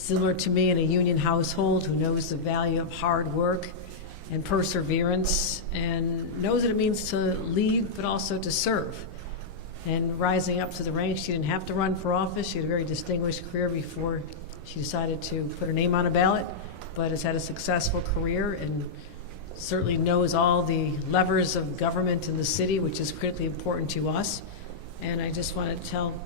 similar to me in a union household, who knows the value of hard work and perseverance and knows what it means to lead but also to serve. And rising up to the ranks, she didn't have to run for office. She had a very distinguished career before she decided to put her name on a ballot, but has had a successful career and certainly knows all the levers of government in the city, which is critically important to us. And I just want to tell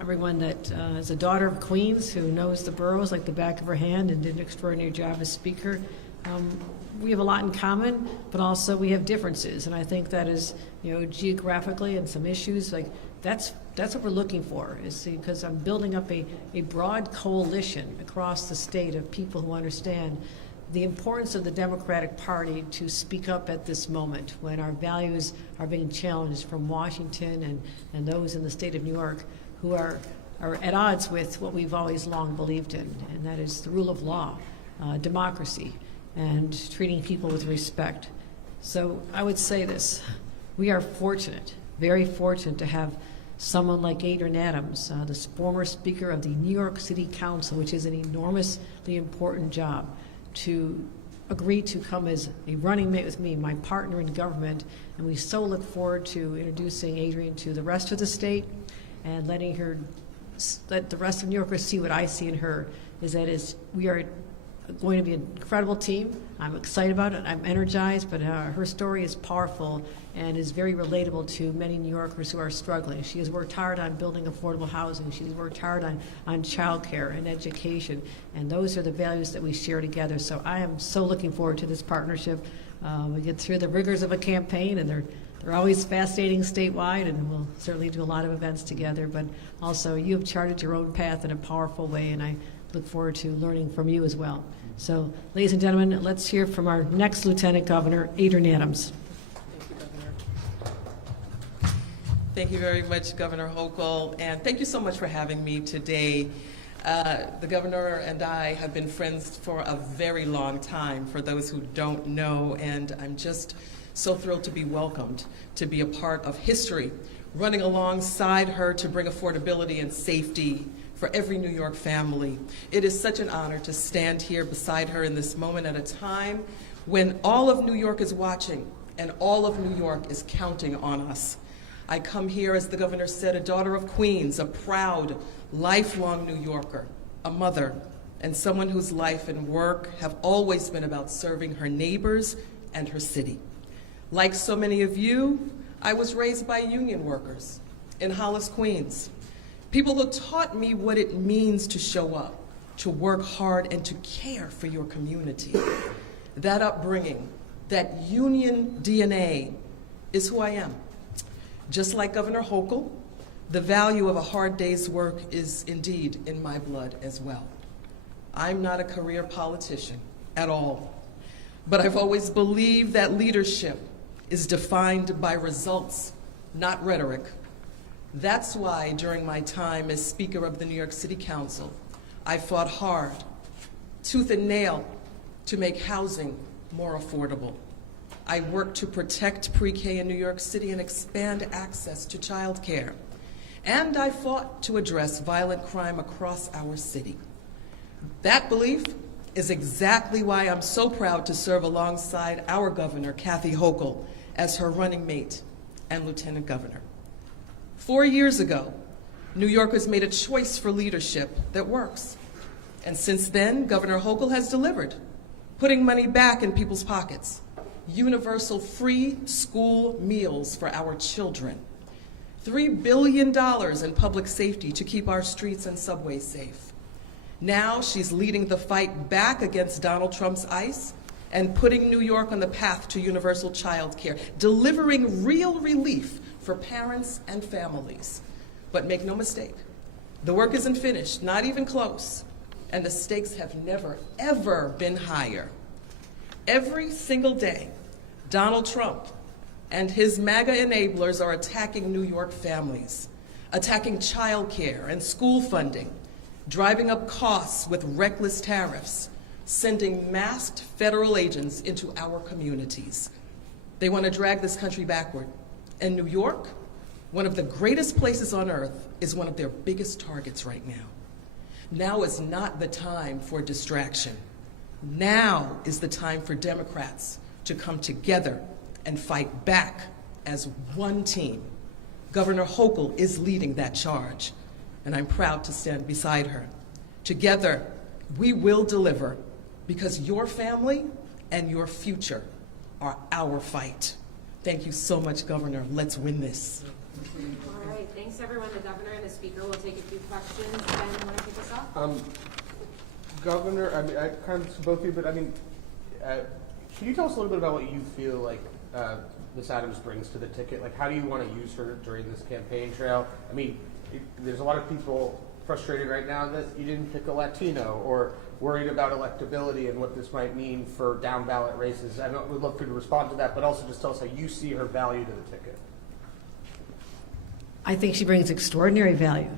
everyone that as a daughter of Queens who knows the boroughs like the back of her hand and did an extraordinary job as Speaker, we have a lot in common, but also we have differences. And I think that is, geographically and some issues, like that's what we're looking for, is because I'm building up a broad coalition across the state of people who understand the importance of the Democratic Party to speak up at this moment when our values are being challenged from Washington and those in the state of New York who are at odds with what we've always long believed in, and that is the rule of law, democracy, and treating people with respect. So I would say this: we are fortunate, very fortunate, to have someone like Adrienne Adams, the former Speaker of the New York City Council, which is an enormously important job, to agree to come as a running mate with me, my partner in government. And we so look forward to introducing Adrienne to the rest of the state and let the rest of New Yorkers see what I see in her, we are going to be an incredible team. I'm excited about it. I'm energized, but her story is powerful and is very relatable to many New Yorkers who are struggling. She has worked hard on building affordable housing. She's worked hard on child care and education, and those are the values that we share together. So I am so looking forward to this partnership. We get through the rigors of a campaign, and they're always fascinating statewide, and we'll certainly do a lot of events together, but also you have charted your own path in a powerful way, and I look forward to learning from you as well. So, ladies and gentlemen, let's hear from our next Lieutenant Governor, Adrienne Adams. Thank you, Governor. Thank you very much, Governor Hochul, and thank you so much for having me today. The Governor and I have been friends for a very long time, for those who don't know, and I'm just so thrilled to be welcomed, to be a part of history, running alongside her to bring affordability and safety for every New York family. It is such an honor to stand here beside her in this moment at a time when all of New York is watching and all of New York is counting on us. I come here, as the Governor said, a daughter of Queens, a proud, lifelong New Yorker, a mother, and someone whose life and work have always been about serving her neighbors and her city. Like so many of you, I was raised by union workers in Hollis, Queens. People who taught me what it means to show up, to work hard, and to care for your community. That upbringing, that union DNA is who I am. Just like Governor Hochul, the value of a hard day's work is indeed in my blood as well. I'm not a career politician at all, but I've always believed that leadership is defined by results, not rhetoric. That's why during my time as Speaker of the New York City Council, I fought hard, tooth and nail, to make housing more affordable. I worked to protect pre-K in New York City and expand access to child care. And I fought to address violent crime across our city. That belief is exactly why I'm so proud to serve alongside our Governor, Kathy Hochul, as her running mate and Lieutenant Governor. 4 years ago, New Yorkers made a choice for leadership that works. And since then, Governor Hochul has delivered, putting money back in people's pockets, universal free school meals for our children, $3 billion in public safety to keep our streets and subways safe. Now she's leading the fight back against Donald Trump's ICE and putting New York on the path to universal child care, delivering real relief for parents and families. But make no mistake, the work isn't finished, not even close, and the stakes have never, ever been higher. Every single day, Donald Trump and his MAGA enablers are attacking New York families, attacking child care and school funding, driving up costs with reckless tariffs, sending masked federal agents into our communities. They want to drag this country backward. And New York, one of the greatest places on earth, is one of their biggest targets right now. Now is not the time for distraction. Now is the time for Democrats to come together and fight back as one team. Governor Hochul is leading that charge, and I'm proud to stand beside her. Together, we will deliver, because your family and your future are our fight. Thank you so much, Governor. Let's win this. All right, thanks everyone. The governor and the speaker will take a few questions. Ben, you want to kick us off? Governor, I mean, I kind of to both of you, but I mean, can you tell us a little bit about what you feel like Ms. Adams brings to the ticket? Like, how do you want to use her during this campaign trail? I mean, there's a lot of people frustrated right now that you didn't pick a Latino, or worried about electability and what this might mean for down ballot races. I know we'd love for you to respond to that, but also just tell us how you see her value to the ticket. I think she brings extraordinary value.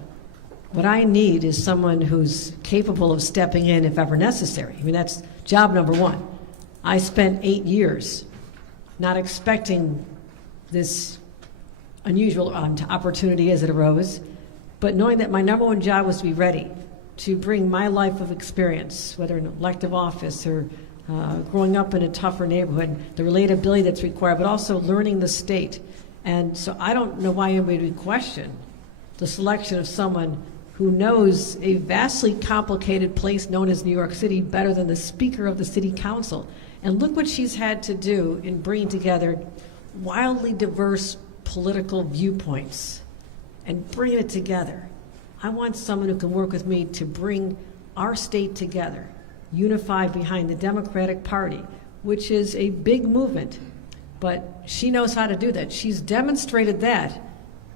What I need is someone who's capable of stepping in if ever necessary. I mean, that's job number one. I spent 8 years not expecting this unusual opportunity as it arose, but knowing that my number one job was to be ready to bring my life of experience, whether in elective office or growing up in a tougher neighborhood, the relatability that's required, but also learning the state. And so I don't know why anybody would question the selection of someone who knows a vastly complicated place known as New York City better than the Speaker of the City Council. And look what she's had to do in bringing together wildly diverse political viewpoints and bringing it together. I want someone who can work with me to bring our state together, unified behind the Democratic Party, which is a big movement. But she knows how to do that. She's demonstrated that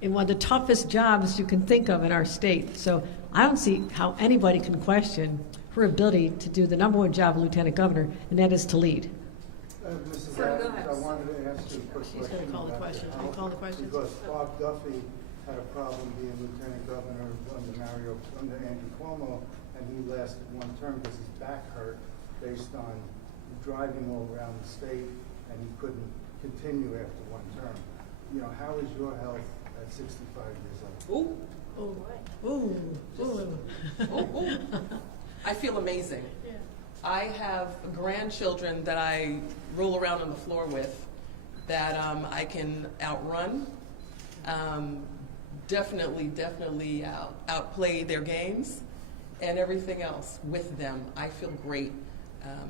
in one of the toughest jobs you can think of in our state. So I don't see how anybody can question her ability to do the number one job of Lieutenant Governor, and that is to lead. Mrs. Sir, go Adams, ahead. I wanted to ask you a quick question. She's going to call the about questions. that. Can you call the questions? Because Bob Duffy had a problem being Lieutenant Governor under Andrew Cuomo, and he lasted one term because his back hurt based on driving all around the state, and he couldn't continue after one term. You know, how is your health at 65 years old? Ooh, Ooh, ooh. ooh. I feel amazing. Yeah. I have grandchildren that I roll around on the floor with that I can outrun, definitely outplay their games, and everything else with them. I feel great.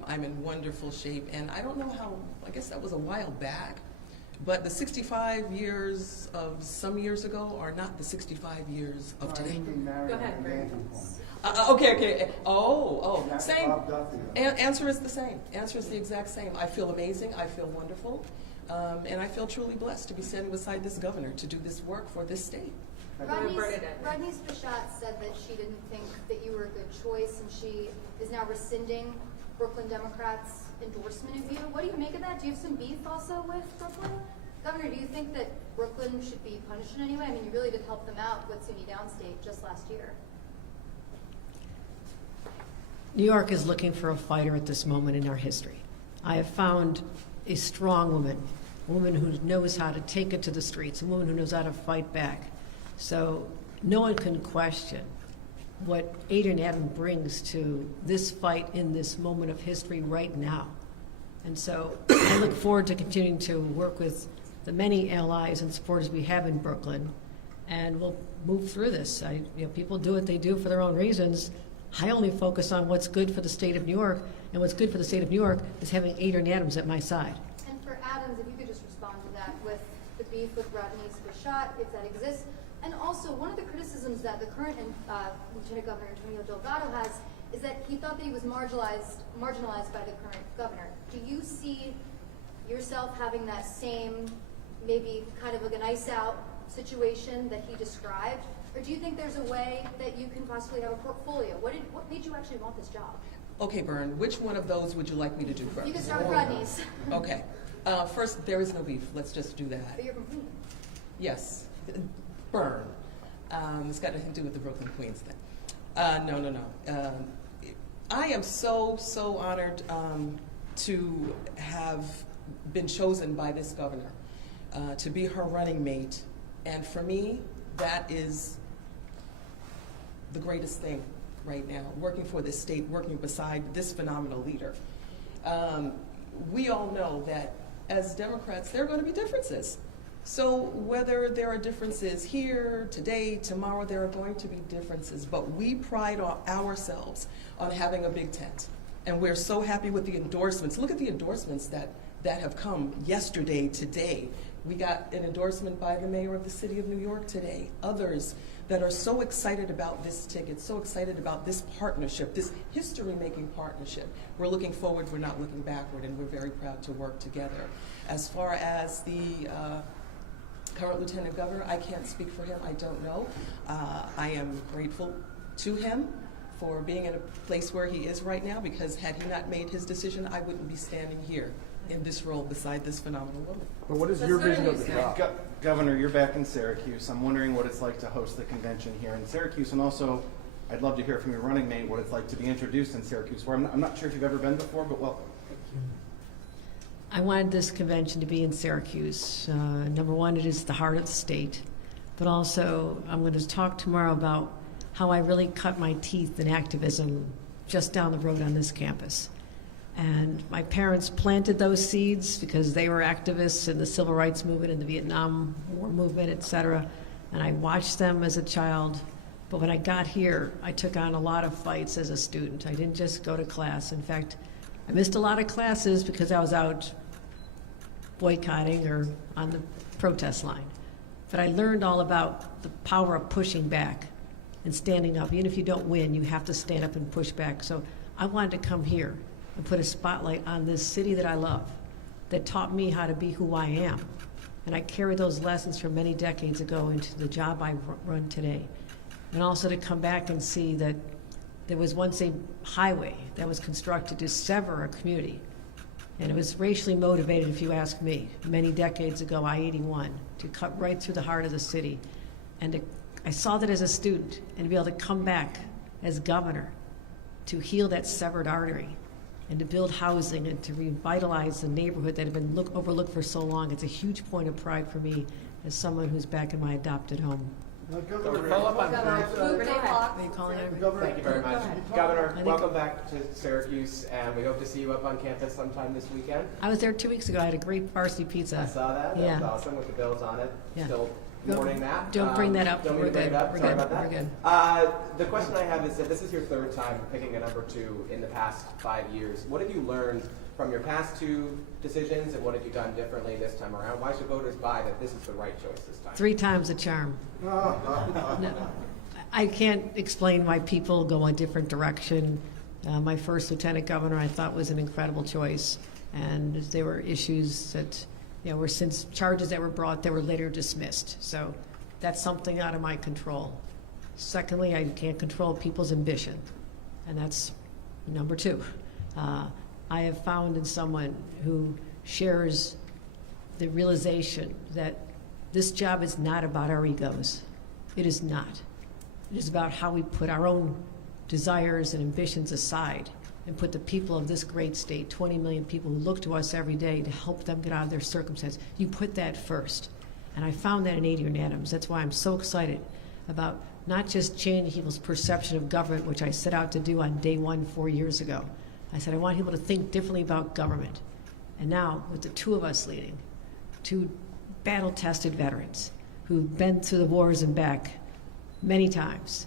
I'm in wonderful shape, and I don't know how, I guess that was a while back, but the 65 years of some years ago are not the 65 years of today. Go ahead, Brandon. Andrew Cuomo. Okay. That's Same. Bob Duffy. Answer is the same. Answer is the exact same. I feel amazing. I feel wonderful. And I feel truly blessed to be standing beside this governor to do this work for this state. Governor Bernadette. Rodney Spichat said that she didn't think that you were a good choice, and she is now rescinding Brooklyn Democrats' endorsement of you. What do you make of that? Do you have some beef also with Brooklyn? Governor, do you think that Brooklyn should be punished in any way? I mean, you really did help them out with SUNY Downstate just last year. New York is looking for a fighter at this moment in our history. I have found a strong woman, a woman who knows how to take it to the streets, a woman who knows how to fight back. So no one can question what Adrienne Adams brings to this fight in this moment of history right now. And so I look forward to continuing to work with the many allies and supporters we have in Brooklyn, and we'll move through this. People do what they do for their own reasons. I only focus on what's good for the state of New York, and what's good for the state of New York is having Adrienne Adams at my side. And for Adams, if you could just respond to that with the beef with Rodney Spichat, if that exists. And also, one of the criticisms that the current Lieutenant Governor Antonio Delgado has is that he thought that he was marginalized by the current governor. Do you see yourself having that same, maybe kind of like an ice out situation that he described? Or do you think there's a way that you can possibly have a portfolio? What made you actually want this job? Okay, Bern, which one of those would you like me to do first? You can start with Rodney's. Okay. First, there is no beef. Let's just do that. But you're from Queens. Yes. Bern. It's got nothing to do with the Brooklyn Queens thing. No. I am so honored to have been chosen by this governor to be her running mate. And for me, that is the greatest thing right now, working for this state, working beside this phenomenal leader. We all know that as Democrats, there are going to be differences. So whether there are differences here, today, tomorrow, there are going to be differences. But we pride ourselves on having a big tent. And we're so happy with the endorsements. Look at the endorsements that have come yesterday, today. We got an endorsement by the mayor of the city of New York today. Others that are so excited about this ticket, so excited about this partnership, this history-making partnership. We're looking forward, we're not looking backward, and we're very proud to work together. As far as the current Lieutenant Governor, I can't speak for him, I don't know. I am grateful to him for being in a place where he is right now, because had he not made his decision, I wouldn't be standing here in this role beside this phenomenal woman. But what is your vision of the job? Governor, you're back in Syracuse. I'm wondering what it's like to host the convention here in Syracuse, and also I'd love to hear from your running mate what it's like to be introduced in Syracuse, where I'm not sure if you've ever been before, but welcome. I wanted this convention to be in Syracuse. Number one, it is the heart of the state, but also I'm going to talk tomorrow about how I really cut my teeth in activism just down the road on this campus. And my parents planted those seeds because they were activists in the civil rights movement and the Vietnam War movement, et cetera. And I watched them as a child. But when I got here, I took on a lot of fights as a student. I didn't just go to class. In fact, I missed a lot of classes because I was out boycotting or on the protest line. But I learned all about the power of pushing back and standing up. Even if you don't win, you have to stand up and push back. So I wanted to come here and put a spotlight on this city that I love, that taught me how to be who I am. And I carry those lessons from many decades ago into the job I run today. And also to come back and see that there was once a highway that was constructed to sever a community. And it was racially motivated, if you ask me, many decades ago, I-81, to cut right through the heart of the city. And I saw that as a student, and to be able to come back as governor to heal that severed artery and to build housing and to revitalize the neighborhood that had been overlooked for so long. It's a huge point of pride for me as someone who's back in my adopted home. Governor, follow up on Are you calling it? Thank you very much. Governor, welcome back to Syracuse, and we hope to see you up on campus sometime this weekend. I was there 2 weeks ago. I had a great varsity pizza. I saw that. That Yeah. was awesome with the bills on it. Yeah. Still mourning that. Don't bring that up. Don't We're need to bring good. it up. We're Sorry good. about that. We're good. The question I have is that this is your third time picking a number 2 in the past 5 years. What have you learned from your past 2 decisions, and what have you done differently this time around? Why should voters buy that this is the right choice this time? 3 times the charm. No, I can't explain why people go a different direction. My first lieutenant governor I thought was an incredible choice, and there were issues that were since charges that were brought that were later dismissed. So that's something out of my control. Secondly, I can't control people's ambition, and that's number 2. I have found in someone who shares the realization that this job is not about our egos. It is not. It is about how we put our own desires and ambitions aside and put the people of this great state, 20 million people who look to us every day to help them get out of their circumstance. You put that first. And I found that in Adrienne Adams. That's why I'm so excited about not just changing people's perception of government, which I set out to do on day 1 4 years ago. I said I want people to think differently about government. And now, with the 2 of us leading, 2 battle-tested veterans who've been through the wars and back many times,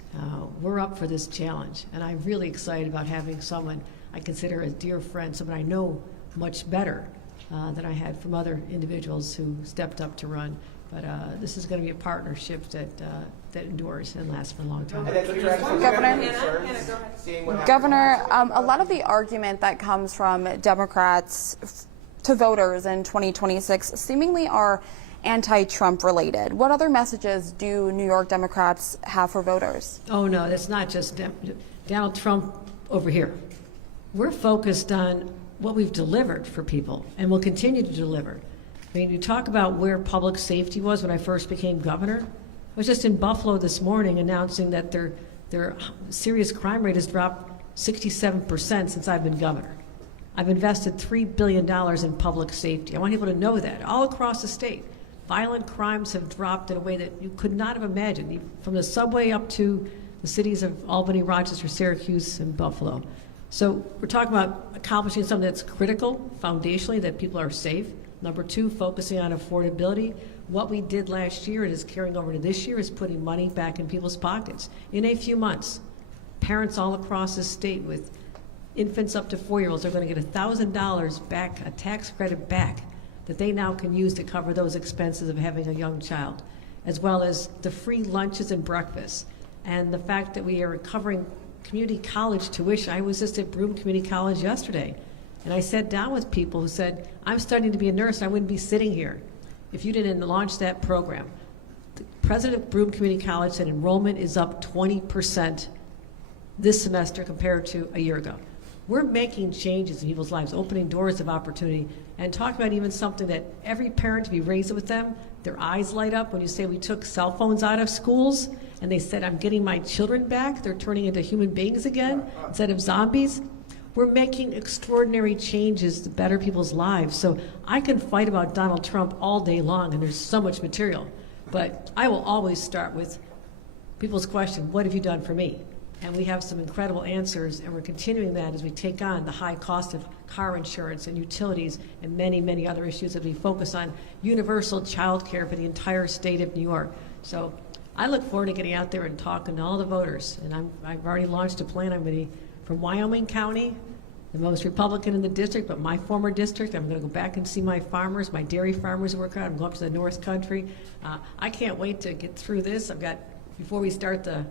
we're up for this challenge. And I'm really excited about having someone I consider a dear friend, someone I know much better than I had from other individuals who stepped up to run. But this is going to be a partnership that endures and lasts for a long time. Governor, a lot of the argument that comes from Democrats to voters in 2026 seemingly are anti-Trump related. What other messages do New York Democrats have for voters? Oh, no, that's not just Donald Trump over here. We're focused on what we've delivered for people and will continue to deliver. I mean, you talk about where public safety was when I first became governor. I was just in Buffalo this morning announcing that their serious crime rate has dropped 67% since I've been governor. I've invested $3 billion in public safety. I want people to know that all across the state. Violent crimes have dropped in a way that you could not have imagined, from the subway up to the cities of Albany, Rochester, Syracuse, and Buffalo. So we're talking about accomplishing something that's critical, foundationally, that people are safe. Number two, focusing on affordability. What we did last year and is carrying over to this year is putting money back in people's pockets. In a few months, parents all across the state with infants up to 4-year-olds are going to get $1,000 back, a tax credit back, that they now can use to cover those expenses of having a young child, as well as the free lunches and breakfasts. And the fact that we are covering community college tuition. I was just at Broome Community College yesterday, and I sat down with people who said, I'm studying to be a nurse, I wouldn't be sitting here if you didn't launch that program. The president of Broome Community College said enrollment is up 20% this semester compared to a year ago. We're making changes in people's lives, opening doors of opportunity, and talking about even something that every parent, to be raised with them, their eyes light up when you say we took cell phones out of schools, and they said, I'm getting my children back, they're turning into human beings again instead of zombies. We're making extraordinary changes to better people's lives. So I can fight about Donald Trump all day long, and there's so much material, but I will always start with people's question, what have you done for me? And we have some incredible answers, and we're continuing that as we take on the high cost of car insurance and utilities and many, many other issues as we focus on universal child care for the entire state of New York. So I look forward to getting out there and talking to all the voters. And I've already launched a plan. I'm going to be from Wyoming County, the most Republican in the district, but my former district. I'm going to go back and see my farmers, my dairy farmers who work out. I'm going up to the North Country. I can't wait to get through this. I've got, before we start the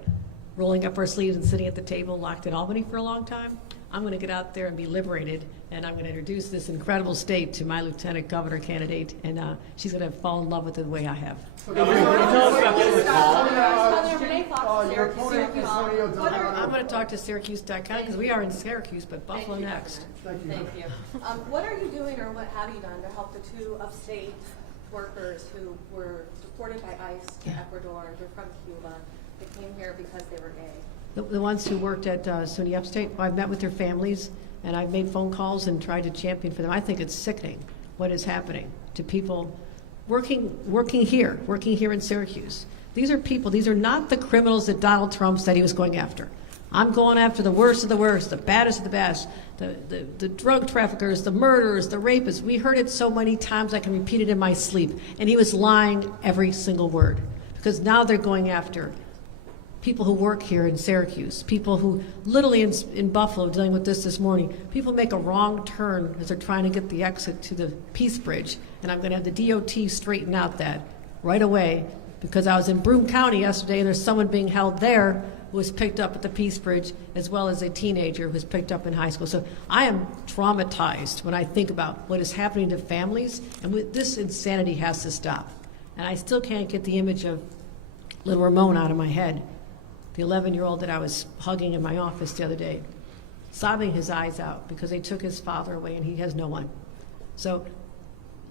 rolling up our sleeves and sitting at the table locked in Albany for a long time, I'm going to get out there and be liberated, and I'm going to introduce this incredible state to my lieutenant governor candidate, and she's going to fall in love with it the way I have. I'm going to talk to Syracuse.com because we are in Syracuse, but Buffalo next. Thank you. What are you doing, or what have you done to help the two upstate workers who were deported by ICE to Ecuador? They're from Cuba. They came here because they were gay. The ones who worked at SUNY Upstate, I've met with their families, and I've made phone calls and tried to champion for them. I think it's sickening what is happening to people working here in Syracuse. These are people, these are not the criminals that Donald Trump said he was going after. I'm going after the worst of the worst, the baddest of the best, the drug traffickers, the murderers, the rapists. We heard it so many times I can repeat it in my sleep. And he was lying every single word, because now they're going after people who work here in Syracuse, people who literally in Buffalo dealing with this morning, people make a wrong turn as they're trying to get the exit to the Peace Bridge, and I'm going to have the DOT straighten out that right away, because I was in Broome County yesterday and there's someone being held there who was picked up at the Peace Bridge, as well as a teenager who was picked up in high school. So I am traumatized when I think about what is happening to families, and this insanity has to stop. And I still can't get the image of little Ramon out of my head, the 11-year-old that I was hugging in my office the other day, sobbing his eyes out because they took his father away and he has no one. So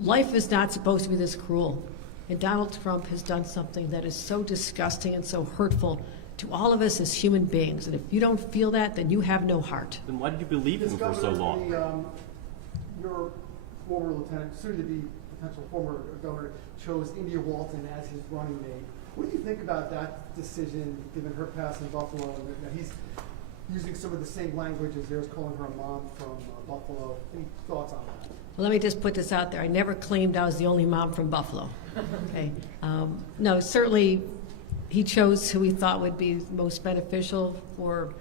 life is not supposed to be this cruel. And Donald Trump has done something that is so disgusting and so hurtful to all of us as human beings. And if you don't feel that, then you have no heart. Then why did you believe him for so long? Your former lieutenant, soon to be potential former governor, chose India Walton as his running mate. What do you think about that decision, given her past in Buffalo, and that he's using some of the same language as theirs, calling her a mom from Buffalo? Any thoughts on that? Well, let me just put this out there. I never claimed I was the only mom from Buffalo. Okay. No, certainly he chose who he thought would be most beneficial for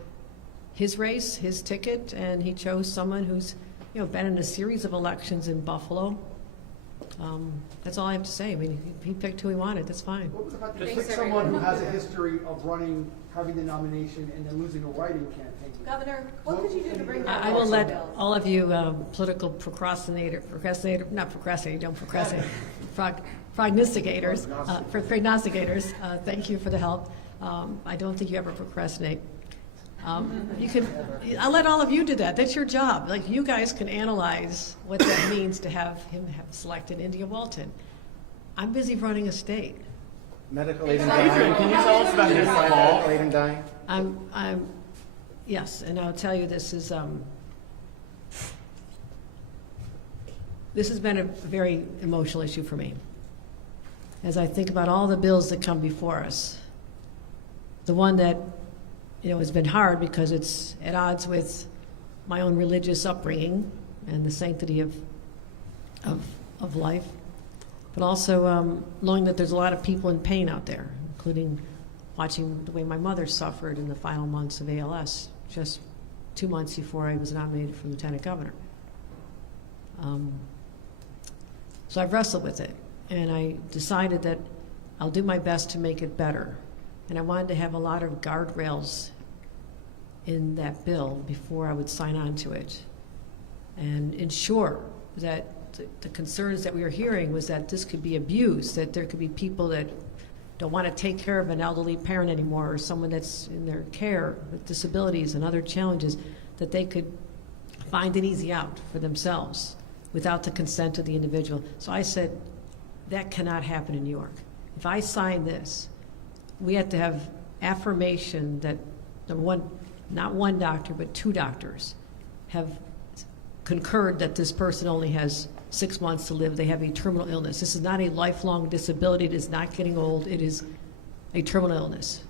his race, his ticket, and he chose someone who's been in a series of elections in Buffalo. That's all I have to say. I mean, he picked who he wanted. That's fine. What was about to pick someone who has a history of running, having the nomination, and then losing a writing campaign? Governor, what could you do to bring back I will let all of you political prognosticators, thank you for the help. I don't think you ever procrastinate. I'll let all of you do that. That's your job. Like, you guys can analyze what that means to have him selected India Walton. I'm busy running a state. Medical aid and dying. Can you tell us about his call? Medical aid and dying. Yes, and I'll tell you, this has been a very emotional issue for me. As I think about all the bills that come before us, the one that it's been hard because it's at odds with my own religious upbringing and the sanctity of life, but also knowing that there's a lot of people in pain out there, including watching the way my mother suffered in the final months of ALS, just 2 months before I was nominated for lieutenant governor. So I've wrestled with it, and I decided that I'll do my best to make it better. And I wanted to have a lot of guardrails in that bill before I would sign on to it, and ensure that the concerns that we were hearing was that this could be abused, that there could be people that don't want to take care of an elderly parent anymore, or someone that's in their care with disabilities and other challenges, that they could find an easy out for themselves without the consent of the individual. So I said, that cannot happen in New York. If I sign this, we have to have affirmation that, number one, not one doctor, but 2 doctors have concurred that this person only has 6 months to live. They have a terminal illness. This is not a lifelong disability. It is not getting old. It is a terminal illness.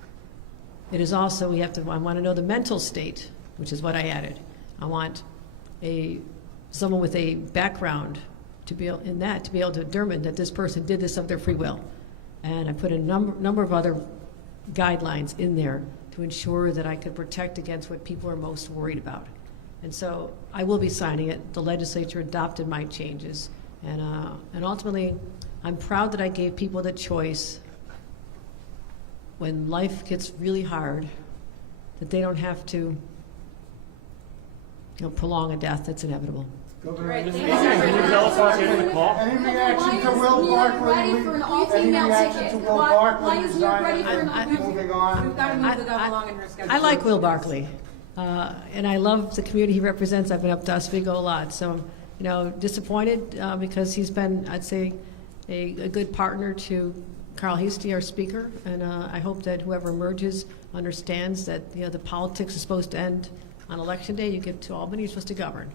It is also, I want to know the mental state, which is what I added. I want someone with a background to be able to determine that this person did this of their free will. And I put a number of other guidelines in there to ensure that I could protect against what people are most worried about. And so I will be signing it. The legislature adopted my changes. And ultimately, I'm proud that I gave people the choice when life gets really hard, that they don't have to prolong a death that's inevitable. Governor, Can you tell us what's in the call? any reaction to Will Barkley? ready for an Any all-female reaction ticket? to Will Why Barkley is New York ready for an resigning? Moving on. We've got to move the governor along in her schedule. I like Will Barkley, and I love the community he represents. I've been up to Oswego a lot, so disappointed because he's been, I'd say, a good partner to Carl Heastie, our speaker, and I hope that whoever emerges understands that the politics is supposed to end on election day. You get to Albany, you're supposed to govern.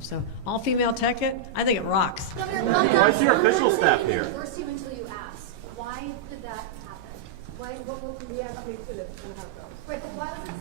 So all-female ticket, I think it rocks. Why is your official staff here? First, even until you ask, why did that happen? Why? What we have to do to how it goes. Right, but why was it